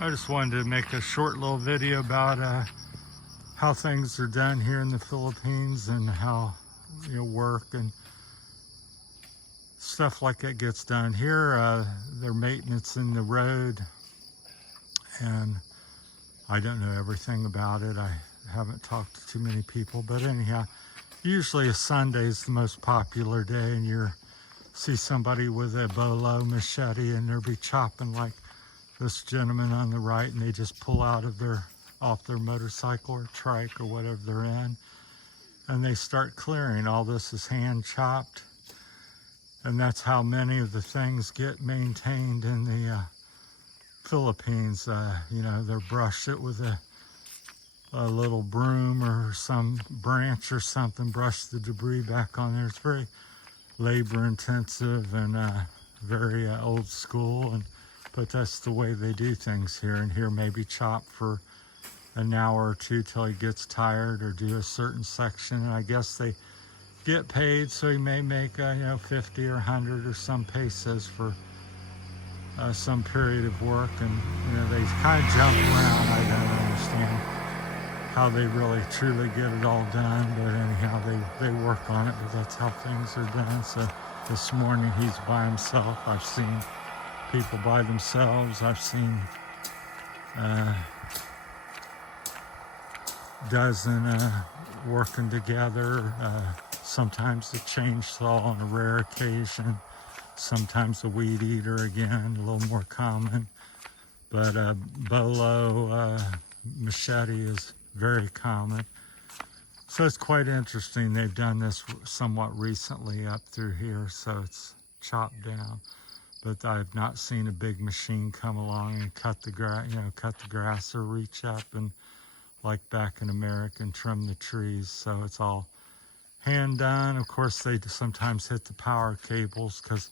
I just wanted to make a short little video about how things are done here in the Philippines and how work and stuff like that gets done here. Their maintenance in the road, and I don't know everything about it. I haven't talked to too many people, but anyhow, usually a Sunday is the most popular day, and you see somebody with a bolo machete and they'll be chopping like this gentleman on the right, and they just pull out of off their motorcycle or trike or whatever they're in, and they start clearing. All this is hand chopped, and that's how many of the things get maintained in the Philippines. They'll brush it with a little broom or some branch or something, brush the debris back on there. It's very labor intensive and very old school, but that's the way they do things here. And here maybe chop for an hour or two till he gets tired, or do a certain section, and I guess they get paid, so he may make 50 or 100 or some pesos for some period of work. And they kind of jump around. I don't understand how they really truly get it all done, but anyhow, they work on it, but that's how things are done. So this morning he's by himself. I've seen people by themselves. I've seen dozen working together. Sometimes a chainsaw on a rare occasion, sometimes a weed eater, again, a little more common, but bolo machete is very common. So it's quite interesting. They've done this somewhat recently up through here, so it's chopped down. But I've not seen a big machine come along and cut the grass or reach up and, like back in America, and trim the trees. So it's all hand done. Of course, they sometimes hit the power cables because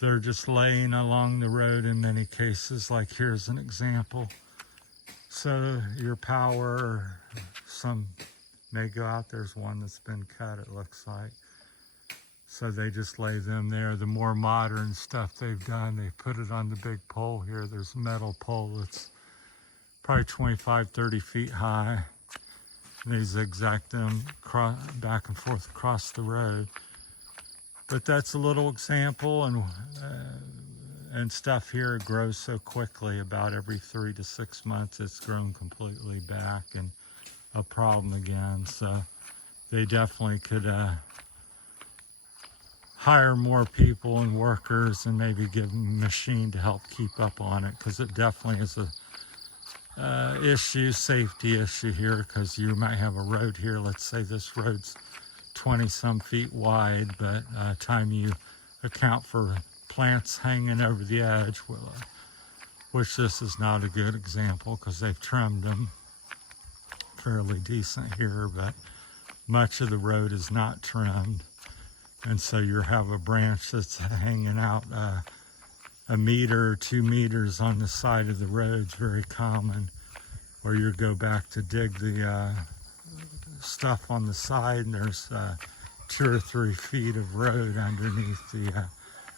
they're just laying along the road in many cases. Like here's an example. So your power, some may go out. There's one that's been cut, it looks like. So they just lay them there. The more modern stuff they've done, they put it on the big pole here. There's a metal pole that's probably 25, 30 feet high. And they zigzag them back and forth across the road. But that's a little example, and stuff here grows so quickly. About every 3 to 6 months, it's grown completely back and a problem again. So they definitely could hire more people and workers, and maybe give them a machine to help keep up on it, because it definitely is a safety issue here, because you might have a road here. Let's say this road's 20 some feet wide, but time you account for plants hanging over the edge, which this is not a good example because they've trimmed them fairly decent here, but much of the road is not trimmed, and so you have a branch that's hanging out a meter or 2 meters on the side of the road. It's very common, or you go back to dig the stuff on the side, and there's 2 or 3 feet of road underneath the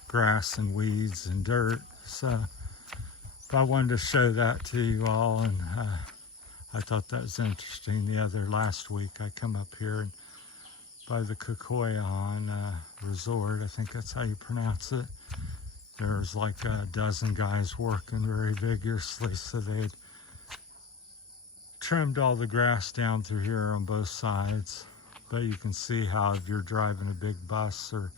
grass and weeds and dirt. So I wanted to show that to you all, and I thought that was interesting. Last week I come up here and by the Cabayugan resort, I think that's how you pronounce it. There's like a dozen guys working very vigorously. So they'd trimmed all the grass down through here on both sides. But you can see how if you're driving a big bus or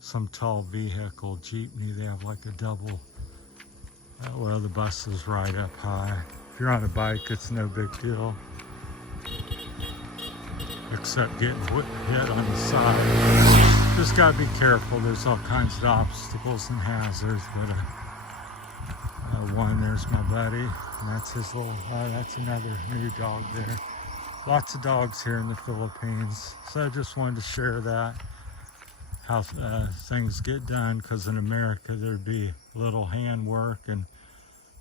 some tall vehicle, jeepney, they have like a double, well, the bus is right up high. If you're on a bike, it's no big deal, except getting hit on the side. Just gotta be careful. There's all kinds of obstacles and hazards, but there's my buddy, and that's his little, that's another new dog there. Lots of dogs here in the Philippines. So I just wanted to share that, how things get done, because in America there'd be little handwork and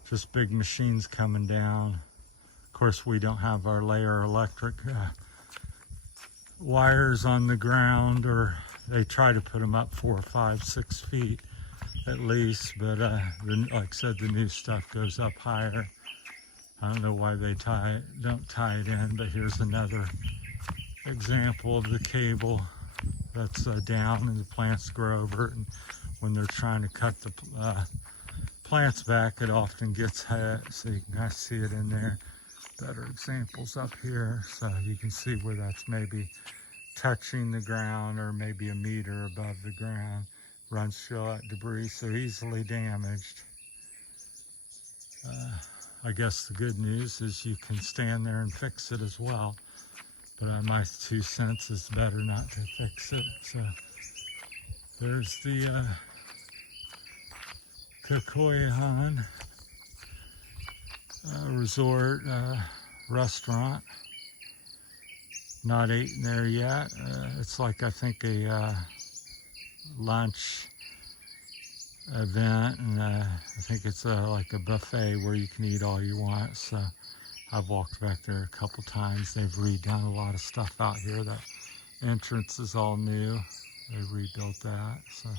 just big machines coming down. Of course, we don't have our layer electric wires on the ground, or they try to put them up 4, 5, 6 feet at least, but like I said, the new stuff goes up higher. I don't know why they don't tie it in, but here's another example of the cable that's down and the plants grow over it. And when they're trying to cut the plants back, it often gets hit, so you can kind of see it in there. Better examples up here, so you can see where that's maybe touching the ground or maybe a meter above the ground. Runs through all that debris, so easily damaged. I guess the good news is you can stand there and fix it as well, but my 2 cents is better not to fix it. So there's the Cabayugan resort restaurant. Not eaten there yet. It's like, I think, a lunch event, and I think it's like a buffet where you can eat all you want. So I've walked back there a couple times. They've redone a lot of stuff out here. That entrance is all new. They rebuilt that, so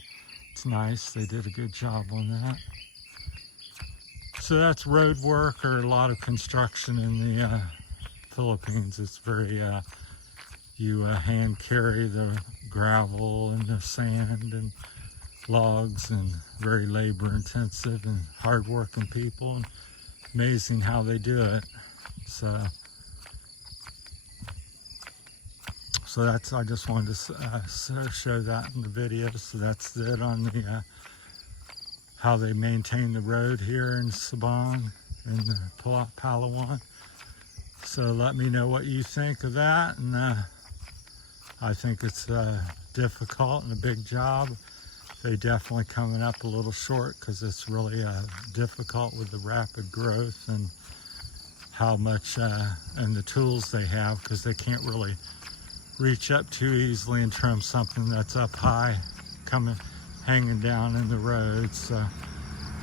it's nice. They did a good job on that. So that's road work, or a lot of construction in the Philippines. It's very you hand carry the gravel and the sand and logs, and very labor intensive and hard working people, and amazing how they do it. So that's, I just wanted to show that in the video. So that's it on the how they maintain the road here in Sabang and Palawan. So let me know what you think of that, and I think it's difficult and a big job. They definitely coming up a little short, because it's really difficult with the rapid growth and how much and the tools they have, because they can't really reach up too easily in terms of something that's up high hanging down in the road. So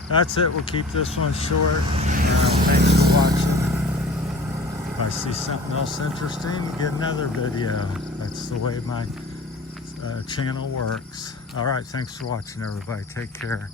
that's it. We'll keep this one short. Thanks for watching. If I see something else interesting, get another video. That's the way my channel works. All right, thanks for watching, everybody. Take care.